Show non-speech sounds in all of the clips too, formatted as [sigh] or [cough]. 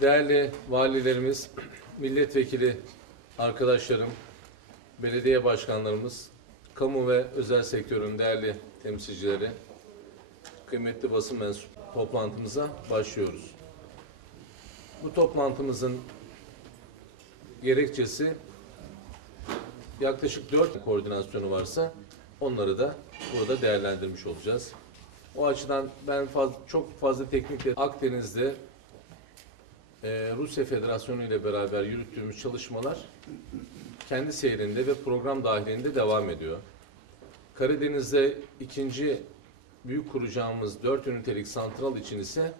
Değerli valilerimiz, milletvekili arkadaşlarım, belediye başkanlarımız, kamu ve özel sektörün değerli temsilcileri, kıymetli basın mensup toplantımıza başlıyoruz. Bu toplantımızın gerekçesi yaklaşık dört koordinasyonu varsa onları da burada değerlendirmiş olacağız. O açıdan ben faz, çok fazla teknikle Akdeniz'de e, Rusya Federasyonu ile beraber yürüttüğümüz çalışmalar kendi seyrinde ve program dahilinde devam ediyor. Karadeniz'de ikinci büyük kuracağımız dört ünitelik santral için ise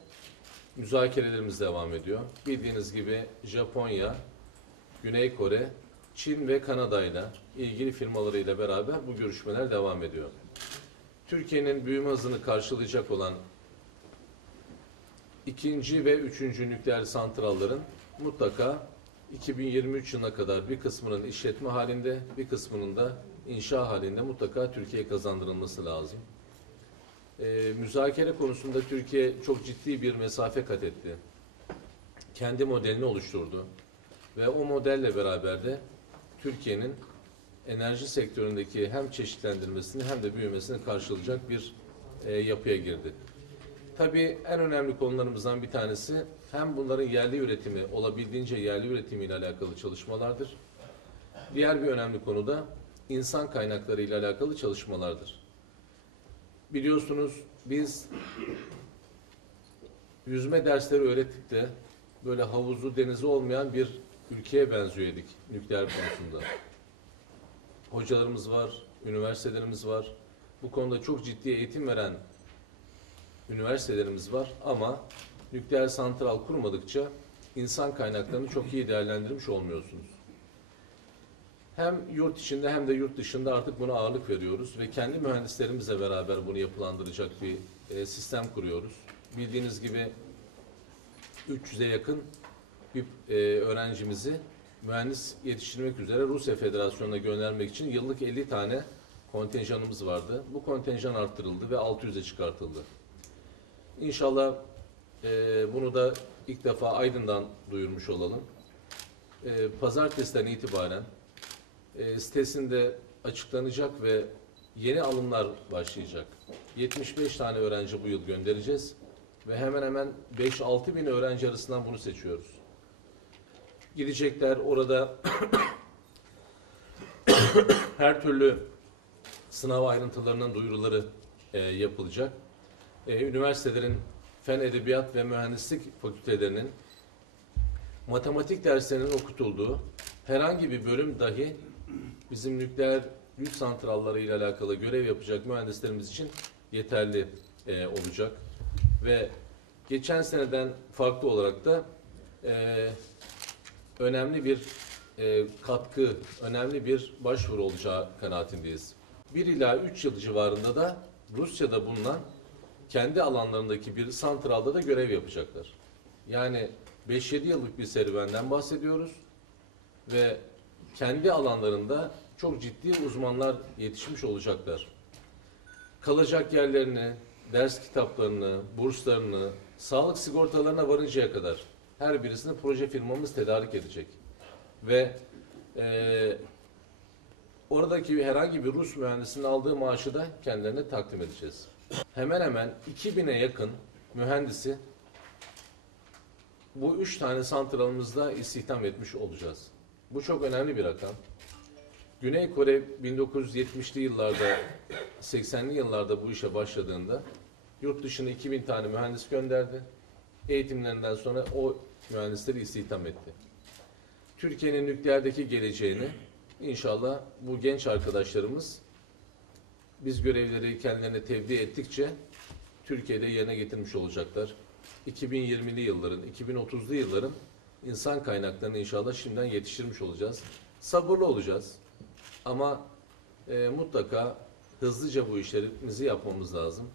müzakerelerimiz devam ediyor. Bildiğiniz gibi Japonya, Güney Kore, Çin ve Kanada ile ilgili firmalarıyla beraber bu görüşmeler devam ediyor. Türkiye'nin büyüme hızını karşılayacak olan ikinci ve üçüncü nükleer santrallerin mutlaka 2023 yılına kadar bir kısmının işletme halinde, bir kısmının da inşa halinde mutlaka Türkiye'ye kazandırılması lazım. Ee, müzakere konusunda Türkiye çok ciddi bir mesafe kat etti. Kendi modelini oluşturdu. Ve o modelle beraber de Türkiye'nin enerji sektöründeki hem çeşitlendirmesini hem de büyümesini karşılayacak bir e, yapıya girdi. Tabii en önemli konularımızdan bir tanesi hem bunların yerli üretimi, olabildiğince yerli üretimiyle alakalı çalışmalardır. Diğer bir önemli konu da insan kaynakları ile alakalı çalışmalardır. Biliyorsunuz biz yüzme dersleri öğrettik de böyle havuzu denizi olmayan bir ülkeye benziyorduk nükleer konusunda. Hocalarımız var, üniversitelerimiz var. Bu konuda çok ciddi eğitim veren üniversitelerimiz var ama nükleer santral kurmadıkça insan kaynaklarını çok iyi değerlendirmiş olmuyorsunuz. Hem yurt içinde hem de yurt dışında artık buna ağırlık veriyoruz ve kendi mühendislerimizle beraber bunu yapılandıracak bir e, sistem kuruyoruz. Bildiğiniz gibi 300'e yakın bir e, öğrencimizi mühendis yetiştirmek üzere Rusya Federasyonu'na göndermek için yıllık 50 tane kontenjanımız vardı. Bu kontenjan arttırıldı ve 600'e çıkartıldı. İnşallah e, bunu da ilk defa Aydın'dan duyurmuş olalım. E, pazartesiden itibaren e, sitesinde açıklanacak ve yeni alımlar başlayacak. 75 tane öğrenci bu yıl göndereceğiz ve hemen hemen 5-6 bin öğrenci arasından bunu seçiyoruz. Gidecekler orada [coughs] her türlü sınav ayrıntılarının duyuruları e, yapılacak. E, üniversitelerin fen edebiyat ve mühendislik fakültelerinin matematik derslerinin okutulduğu herhangi bir bölüm dahi bizim nükleer güç santralları ile alakalı görev yapacak mühendislerimiz için yeterli e, olacak. Ve geçen seneden farklı olarak da e, önemli bir e, katkı, önemli bir başvuru olacağı kanaatindeyiz. 1 ila 3 yıl civarında da Rusya'da bulunan kendi alanlarındaki bir santralda da görev yapacaklar. Yani 5-7 yıllık bir serüvenden bahsediyoruz ve kendi alanlarında çok ciddi uzmanlar yetişmiş olacaklar. Kalacak yerlerini, ders kitaplarını, burslarını, sağlık sigortalarına varıncaya kadar her birisini proje firmamız tedarik edecek. Ve e, oradaki herhangi bir Rus mühendisinin aldığı maaşı da kendilerine takdim edeceğiz. Hemen hemen 2000'e yakın mühendisi bu üç tane santralımızda istihdam etmiş olacağız. Bu çok önemli bir rakam. Güney Kore 1970'li yıllarda, 80'li yıllarda bu işe başladığında yurt dışına 2000 tane mühendis gönderdi. Eğitimlerinden sonra o mühendisleri istihdam etti. Türkiye'nin nükleerdeki geleceğini inşallah bu genç arkadaşlarımız biz görevleri kendilerine tevdi ettikçe Türkiye'de yerine getirmiş olacaklar. 2020'li yılların, 2030'lu yılların insan kaynaklarını inşallah şimdiden yetiştirmiş olacağız. Sabırlı olacağız. Ama e, mutlaka hızlıca bu işlerimizi yapmamız lazım.